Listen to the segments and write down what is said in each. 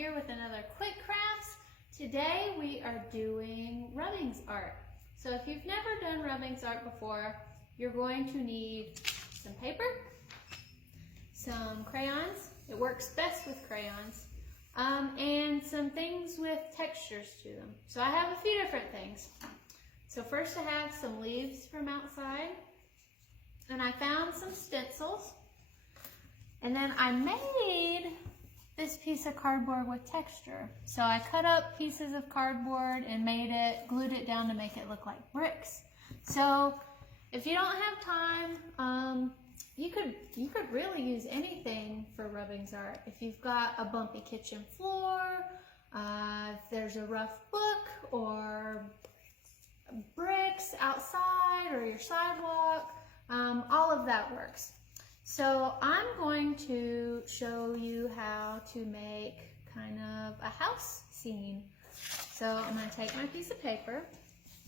here with another Quick Crafts. Today we are doing Rubbings art. So if you've never done Rubbings art before, you're going to need some paper, some crayons. It works best with crayons. And some things with textures to them. So I have a few different things. So first I have some leaves from outside. And I found some stencils. And then I made this piece of cardboard with texture. So I cut up pieces of cardboard and glued it down to make it look like bricks. So if you don't have time, you could really use anything for Rubbings art. If you've got a bumpy kitchen floor, if there's a rough book or bricks outside or your sidewalk, all of that works. So I'm going to show you how to make kind of a house scene. So I'm going to take my piece of paper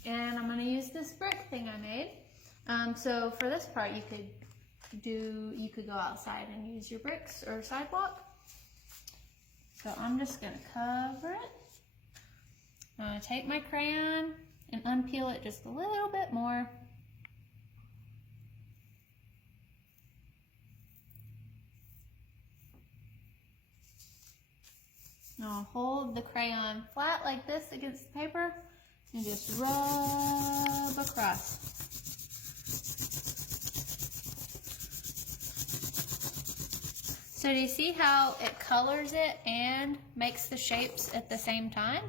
and I'm going to use this brick thing I made. So for this part you could go outside and use your bricks or sidewalk. So I'm just going to cover it. I'm going to take my crayon and unpeel it just a little bit more. I'll hold the crayon flat like this against the paper and just rub across. So do you see how it colors it and makes the shapes at the same time?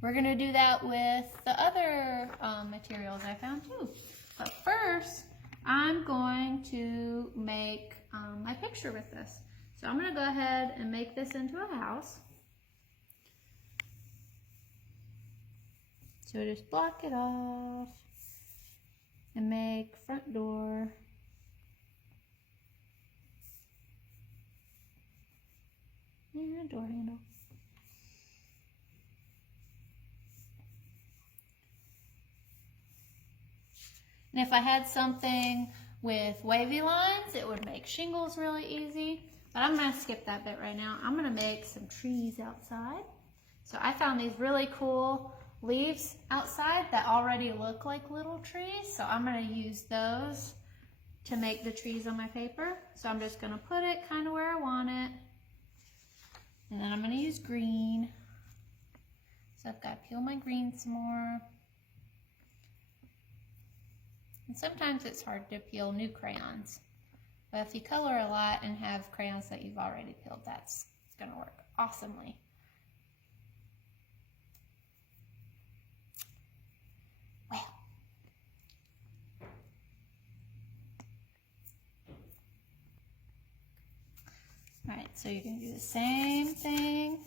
We're going to do that with the other materials I found too. But first, I'm going to make my picture with this. So I'm going to go ahead and make this into a house. So just block it off and make front door. And door handle. And if I had something with wavy lines, it would make shingles really easy. But I'm going to skip that bit right now. I'm going to make some trees outside. So I found these really cool leaves outside that already look like little trees. So I'm going to use those to make the trees on my paper. So I'm just going to put it kind of where I want it. And then I'm going to use green. So I've got to peel my green some more. And sometimes it's hard to peel new crayons. But if you color a lot and have crayons that you've already peeled, that's going to work awesomely. Well. Alright, so you're going to do the same thing.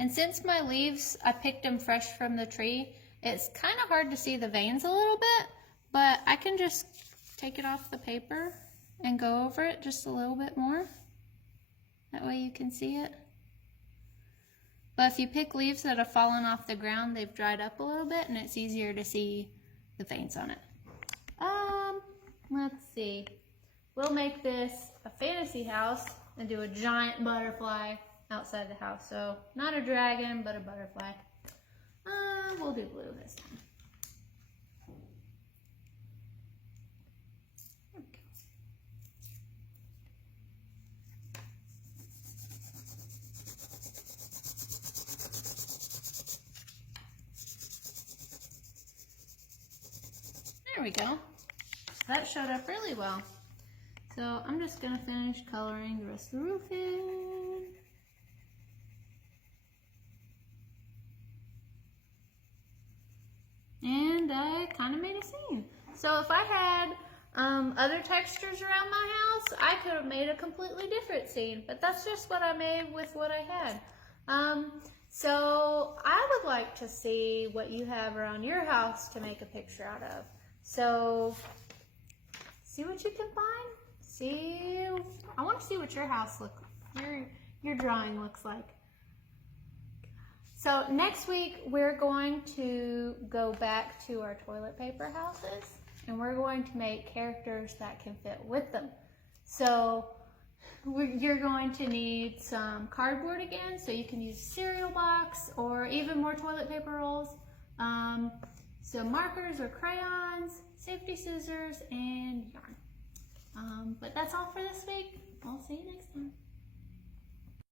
And since my leaves, I picked them fresh from the tree, it's kind of hard to see the veins a little bit, but I can just take it off the paper and go over it just a little bit more. That way you can see it. But if you pick leaves that have fallen off the ground, they've dried up a little bit and it's easier to see the veins on it. Let's see. We'll make this a fantasy house and do a giant butterfly outside the house. So not a dragon, but a butterfly. We'll do blue this time. There we go. That showed up really well. So I'm just going to finish coloring the rest of the roof in. And I kind of made a scene. So if I had other textures around my house, I could have made a completely different scene. But that's just what I made with what I had. So I would like to see what you have around your house to make a picture out of. So see what you can find. I want to see what your house your drawing looks like. So next week, we're going to go back to our toilet paper houses, and we're going to make characters that can fit with them. So you're going to need some cardboard again, so you can use a cereal box or even more toilet paper rolls, some markers or crayons, safety scissors, and yarn. But that's all for this week. I'll see you next time.